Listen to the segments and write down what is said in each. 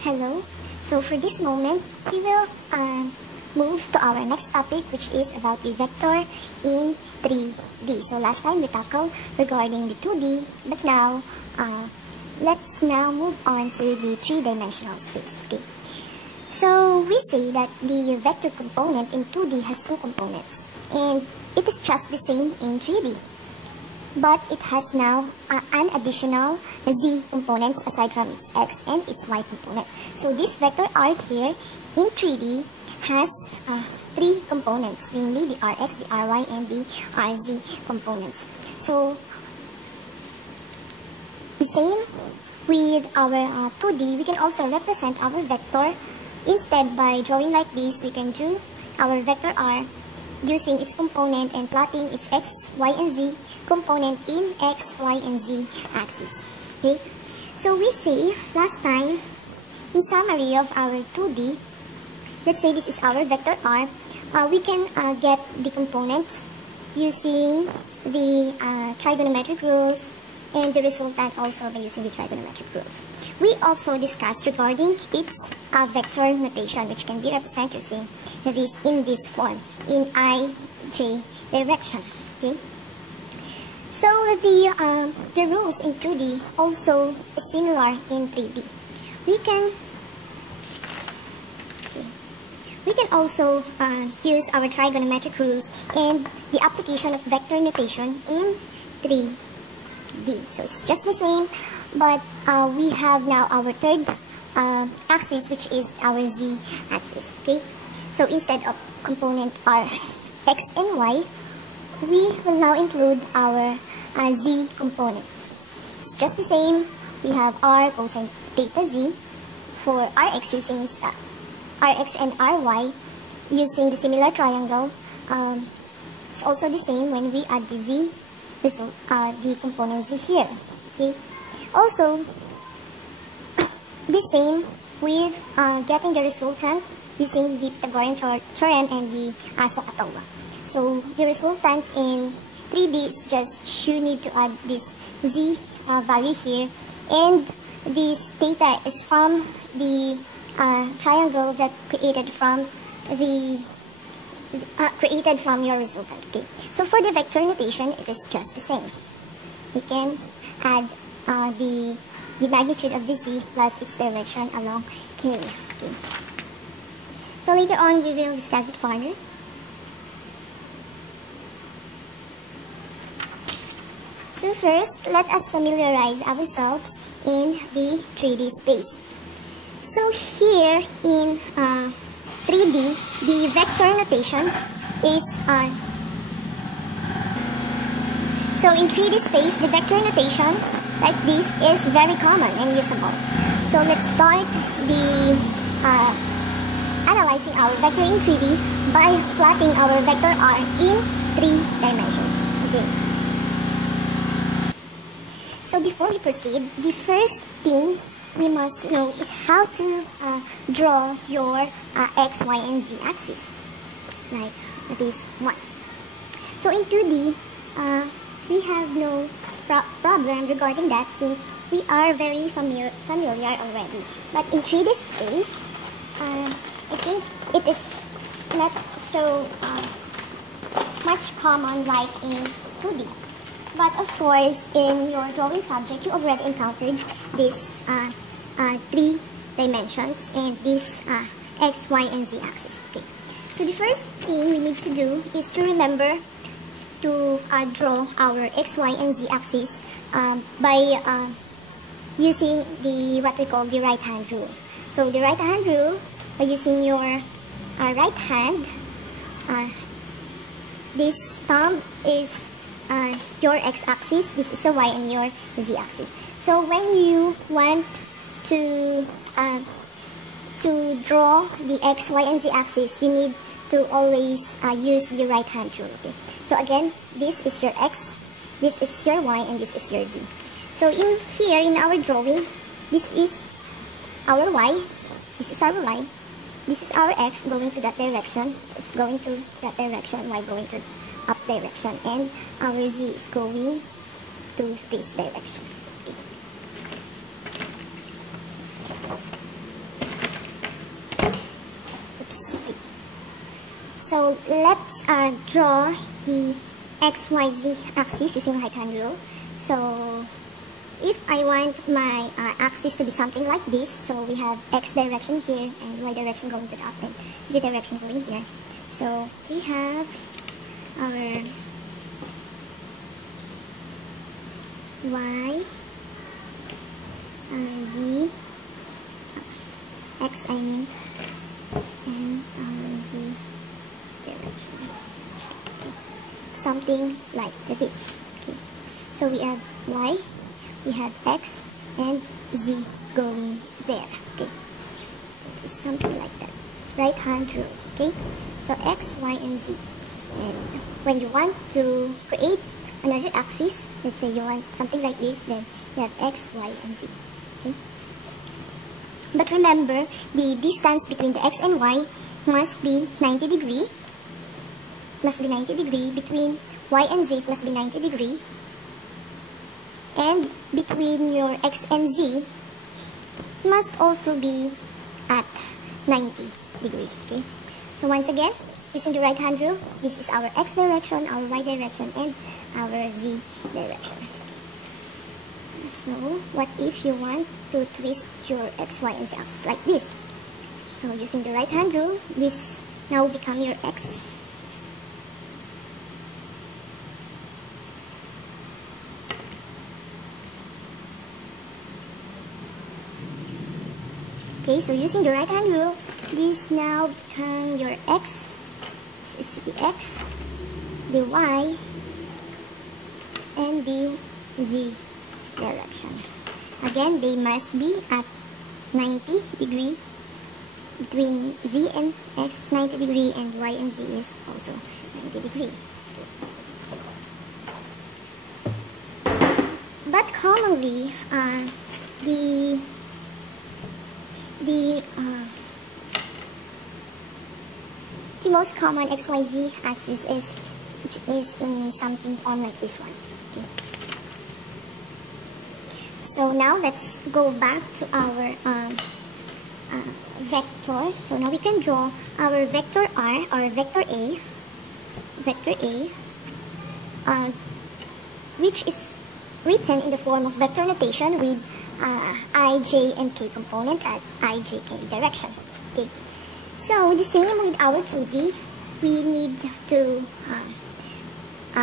Hello. So for this moment, we will move to our next topic, which is about the vector in 3D. So last time we tackled regarding the 2D, but now let's now move on to the three-dimensional space. Okay. So we say that the vector component in 2D has two components, and it is just the same in 3D. But it has now an additional z components aside from its x and its y component. So this vector r here in 3D has three components, namely the rx, the ry, and the rz components. So the same with our 2D, we can also represent our vector. Instead, by drawing like this, we can do our vector r using its component and plotting its x, y, and z component in x, y, and z axis. Okay, so we say last time, in summary of our 2D, let's say this is our vector r, we can get the components using the trigonometric rules, and the resultant also by using the trigonometric rules. We also discussed regarding its vector notation, which can be represented using this in this form, in ij direction. Okay. So the rules in 2D also is similar in 3D. We can also use our trigonometric rules and the application of vector notation in 3D. So it's just the same, but we have now our third axis, which is our z axis. Okay, so instead of component r, x, and y, we will now include our z component. It's just the same. We have r cosine theta z for rx using rx and ry using the similar triangle. It's also the same when we add the z result, the component z here. Okay. Also, the same with getting the resultant using the Pythagorean theorem and the SOHCAHTOA. So the resultant in 3D is just you need to add this z value here, and this theta is from the triangle that created from your resultant. Okay. So for the vector notation, it is just the same. We can add the magnitude of the z plus its direction along here. Okay. So later on, we will discuss it further. So first, let us familiarize ourselves in the 3D space. So here in 3D, the vector notation is so in 3D space, the vector notation like this is very common and usable. So let's start the analyzing our vector in 3D by plotting our vector r in 3 dimensions. Okay. So before we proceed, the first thing we must know is how to draw your x, y, and z axis, like this one. So in 2D, we have no problem regarding that since we are very familiar already. But in 3D space, I think it is not so much common like in 2D. But of course, in your drawing subject, you already encountered this 3 dimensions and this x, y, and z axis. Okay. So the first thing we need to do is to remember to draw our x, y, and z axis by using what we call the right hand rule. So the right hand rule, by using your right hand, this thumb is your x-axis, this is a y, and your z-axis. So when you want to draw the x, y, and z-axis, you need to always use the right hand rule. Okay? So again, this is your x, this is your y, and this is your z. So in here, in our drawing, this is our y, this is our y, this is our x going to that direction, it's going to that direction, y going to up direction, and our z is going to this direction. Okay. So let's draw the XYZ axis using right hand rule. So if I want my axis to be something like this, so we have X direction here and Y direction going to the up and Z direction going here. So we have our Y, Z, X I mean, and our Z direction. Okay. Something like this. Okay. So we have Y, we have X and Z going there. Okay. So it's something like that. Right hand rule. Okay. So X, Y, and Z. And when you want to create another axis, let's say you want something like this, then you have X, Y, and Z. Okay. But remember, the distance between the X and Y must be 90 degree. Must be 90 degree. Between Y and Z must be 90 degree. And between your X and Z must also be at 90 degree. Okay. So once again, using the right hand rule, this is our X direction, our Y direction, and our Z direction. So what if you want to twist your X, Y, and Z axis like this? So using the right hand rule, this now become your X. Okay, so using the right hand rule, this now become your X. This is the X, the Y, and the Z direction. Again, they must be at 90 degree. Between Z and X 90 degree, and Y and Z is also 90 degree. But commonly, the most common XYZ axis is in something form like this one. Okay. So now let's go back to our vector. So now we can draw our vector R or vector A, which is written in the form of vector notation with I, J, and K component at I, J, K direction. Okay. So the same with our 2D, we need to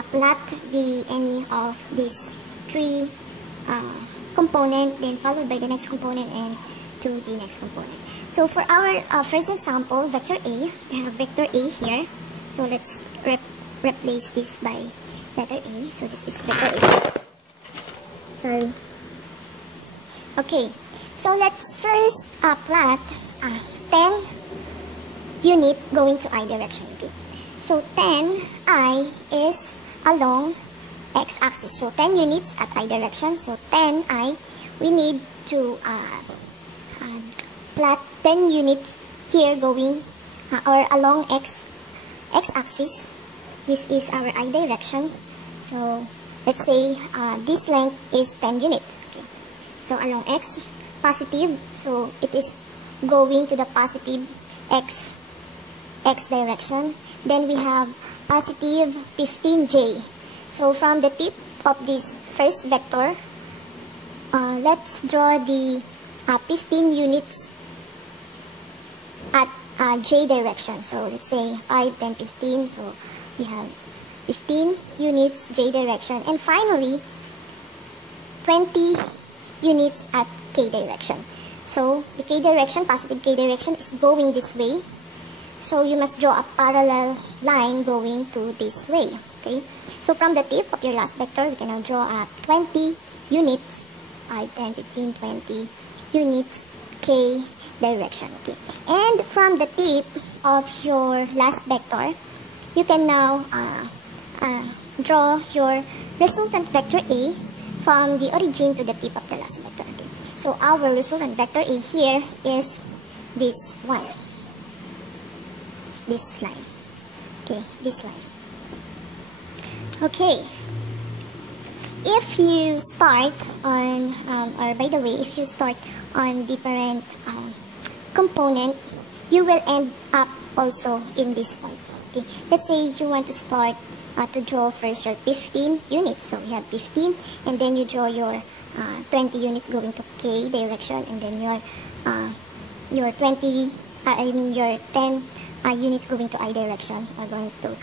plot any of these three component, then followed by the next component and to the next component. So for our first example, vector A, we have vector A here. So let's replace this by letter A. So this is vector A. Sorry. Okay, so let's first plot 10 unit going to I direction. Okay. So 10 I is along x-axis. So 10 units at I direction. So 10 I, we need to plot 10 units here going or along x-axis. This is our I direction. So let's say this length is 10 units. Okay. So along x, positive, so it is going to the positive x direction. Then we have positive 15j. So from the tip of this first vector, let's draw the 15 units at j direction. So let's say 5, 10, 15. So we have 15 units j direction. And finally, 20 units at k direction. So the k direction, positive k direction, is going this way. So you must draw a parallel line going to this way. Okay. So from the tip of your last vector, we can now draw 20 units, 5, 10, 15, 20 units k direction. Okay. And from the tip of your last vector, you can now draw your resultant vector A from the origin to the tip of the last vector. Okay. So our resultant vector A here is this one. This line. Okay, this line. Okay. If you start on, or by the way, if you start on different component, you will end up also in this point. Okay, let's say you want to start to draw first your 15 units. So you have 15, and then you draw your 20 units going to K direction, and then your 20, your 10 units going to I direction are going to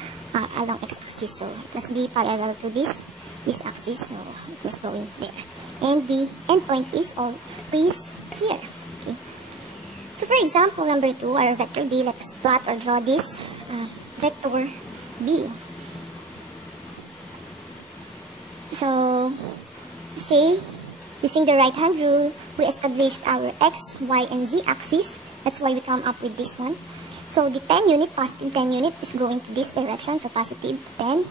along x-axis. So it must be parallel to this axis. So it must go in there, and the endpoint is always here. Okay. So for example, number 2, our vector B. Let's plot or draw this vector B. So, say, using the right-hand rule, we established our x, y, and z axis. That's why we come up with this one. So, the 10 unit, positive 10 unit is going to this direction. So, positive 10,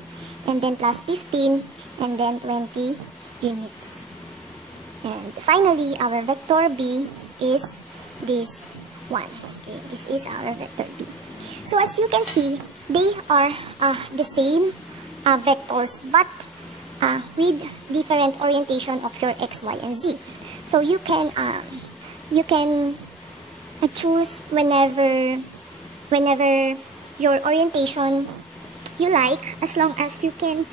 and then plus 15, and then 20 units. And finally, our vector B is this one. Okay, this is our vector B. So, as you can see, they are the same vectors, but with different orientation of your x, y, and z. So you can choose whenever your orientation you like, as long as you can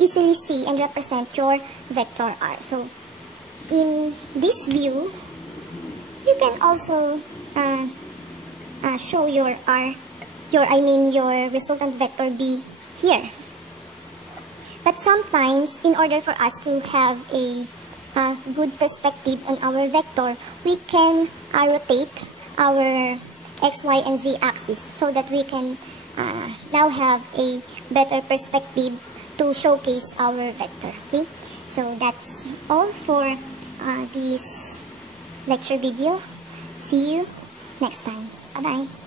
easily see and represent your vector R. So in this view, you can also show your your resultant vector B here. But sometimes, in order for us to have a good perspective on our vector, we can rotate our x, y, and z axis so that we can now have a better perspective to showcase our vector. Okay, so that's all for this lecture video. See you next time. Bye-bye.